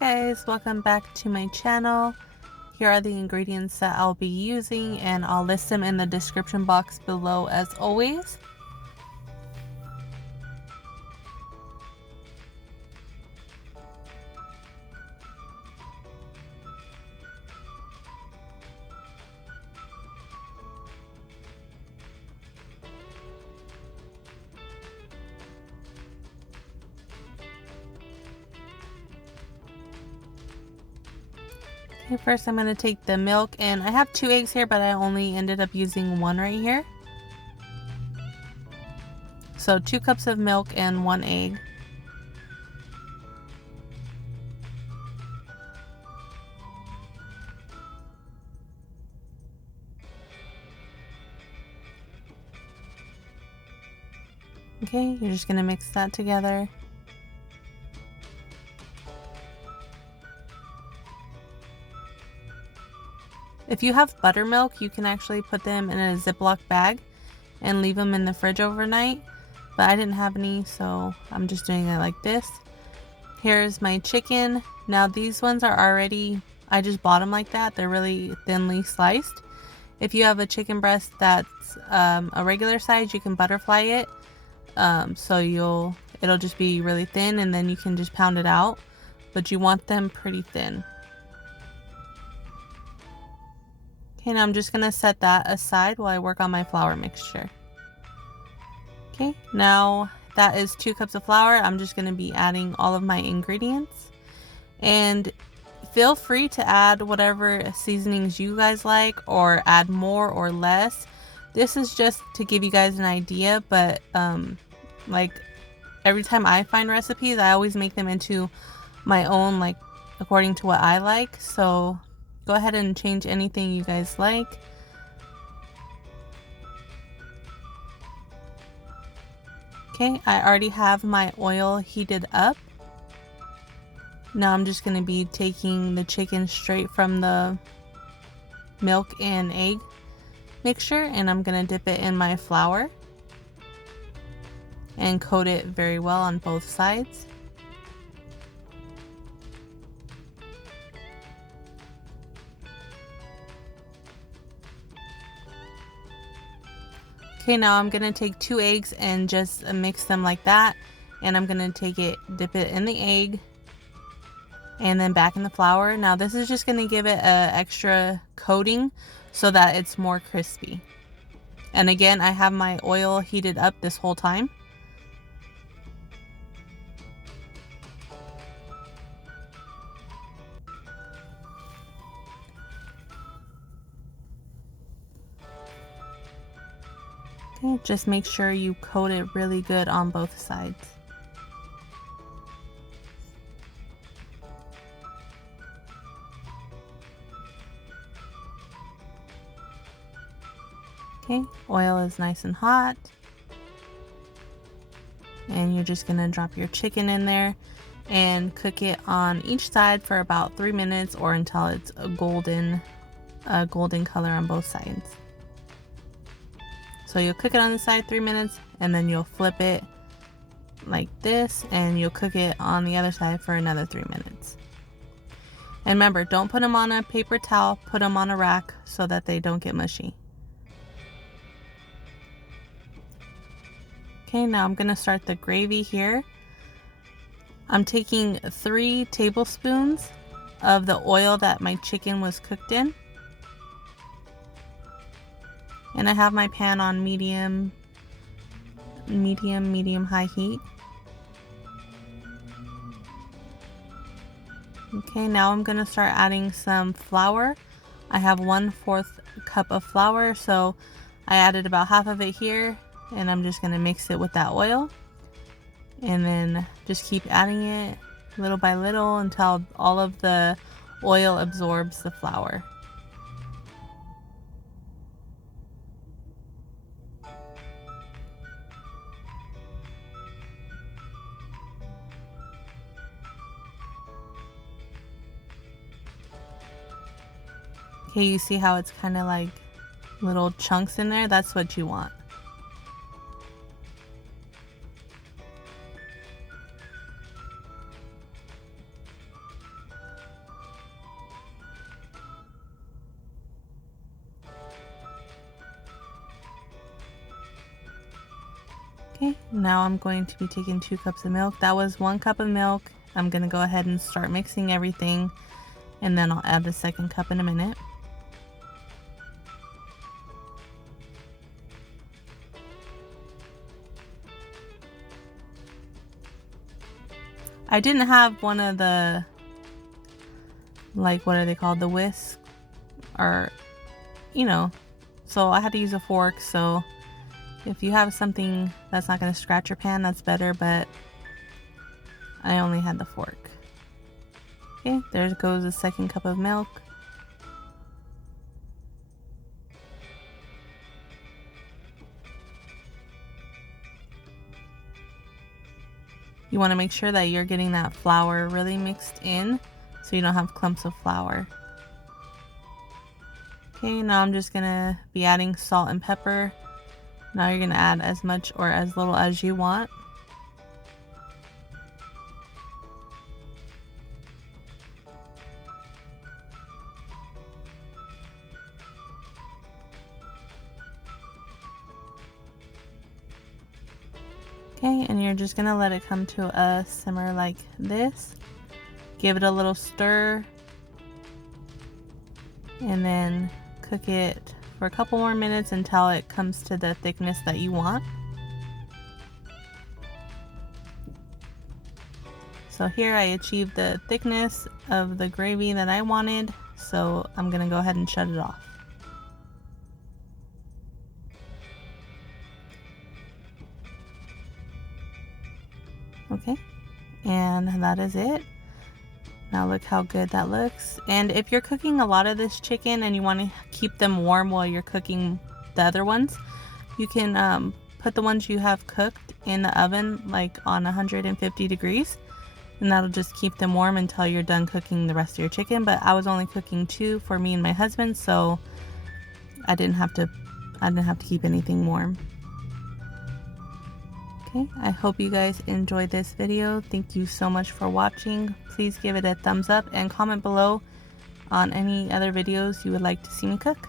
Guys, welcome back to my channel. Here are the ingredients that I'll be using, and I'll list them in the description box below as always. Okay, first I'm going to take the milk, and I have 2 eggs here, but I only ended up using 1 right here. So 2 cups of milk and 1 egg. Okay, you're just going to mix that together. If you have buttermilk, you can actually put them in a Ziploc bag and leave them in the fridge overnight, but I didn't have any, so I'm just doing it like this. Here's my chicken. Now these ones are already, I just bought them like that. They're really thinly sliced. If you have a chicken breast that's a regular size, you can butterfly it, so it'll just be really thin, and then you can just pound it out, but you want them pretty thin. Okay, now I'm just going to set that aside while I work on my flour mixture. Okay, now that is 2 cups of flour. I'm just going to be adding all of my ingredients. And feel free to add whatever seasonings you guys like, or add more or less. This is just to give you guys an idea, but like every time I find recipes, I always make them into my own, like according to what I like. So go ahead and change anything you guys like. Okay, I already have my oil heated up. Now I'm just going to be taking the chicken straight from the milk and egg mixture, and I'm going to dip it in my flour and coat it very well on both sides. Okay, now I'm going to take 2 eggs and just mix them like that, and I'm going to take it, dip it in the egg, and then back in the flour. Now this is just going to give it an extra coating so that it's more crispy. And again, I have my oil heated up this whole time. Okay, just make sure you coat it really good on both sides. Okay, oil is nice and hot. And you're just gonna drop your chicken in there and cook it on each side for about 3 minutes, or until it's a golden color on both sides. So you'll cook it on the side 3 minutes, and then you'll flip it like this, and you'll cook it on the other side for another 3 minutes. And remember, don't put them on a paper towel, put them on a rack so that they don't get mushy. Okay, now I'm gonna start the gravy here. I'm taking 3 tablespoons of the oil that my chicken was cooked in. And I have my pan on medium high heat. Okay, now I'm gonna start adding some flour. I have 1/4 cup of flour, so I added about half of it here, and I'm just gonna mix it with that oil, and then just keep adding it little by little until all of the oil absorbs the flour. Okay, you see how it's kind of like little chunks in there? That's what you want. Okay, now I'm going to be taking 2 cups of milk. That was 1 cup of milk. I'm gonna go ahead and start mixing everything, and then I'll add the 2nd cup in a minute. I didn't have one of the, like, what are they called? The whisk, or, you know, so I had to use a fork. So if you have something that's not going to scratch your pan, that's better, but I only had the fork. Okay, there goes the 2nd cup of milk. You want to make sure that you're getting that flour really mixed in so you don't have clumps of flour. Okay, now I'm just gonna be adding salt and pepper. Now you're gonna add as much or as little as you want. Okay, and you're just gonna let it come to a simmer like this. Give it a little stir, and then cook it for a couple more minutes until it comes to the thickness that you want. So here I achieved the thickness of the gravy that I wanted, so I'm gonna go ahead and shut it off. Okay, and that is it. Now look how good that looks. And if you're cooking a lot of this chicken and you want to keep them warm while you're cooking the other ones, you can put the ones you have cooked in the oven, like on 150 degrees, and that'll just keep them warm until you're done cooking the rest of your chicken. But I was only cooking 2 for me and my husband, so I didn't have to keep anything warm. Okay, I hope you guys enjoyed this video. Thank you so much for watching. Please give it a thumbs up and comment below on any other videos you would like to see me cook.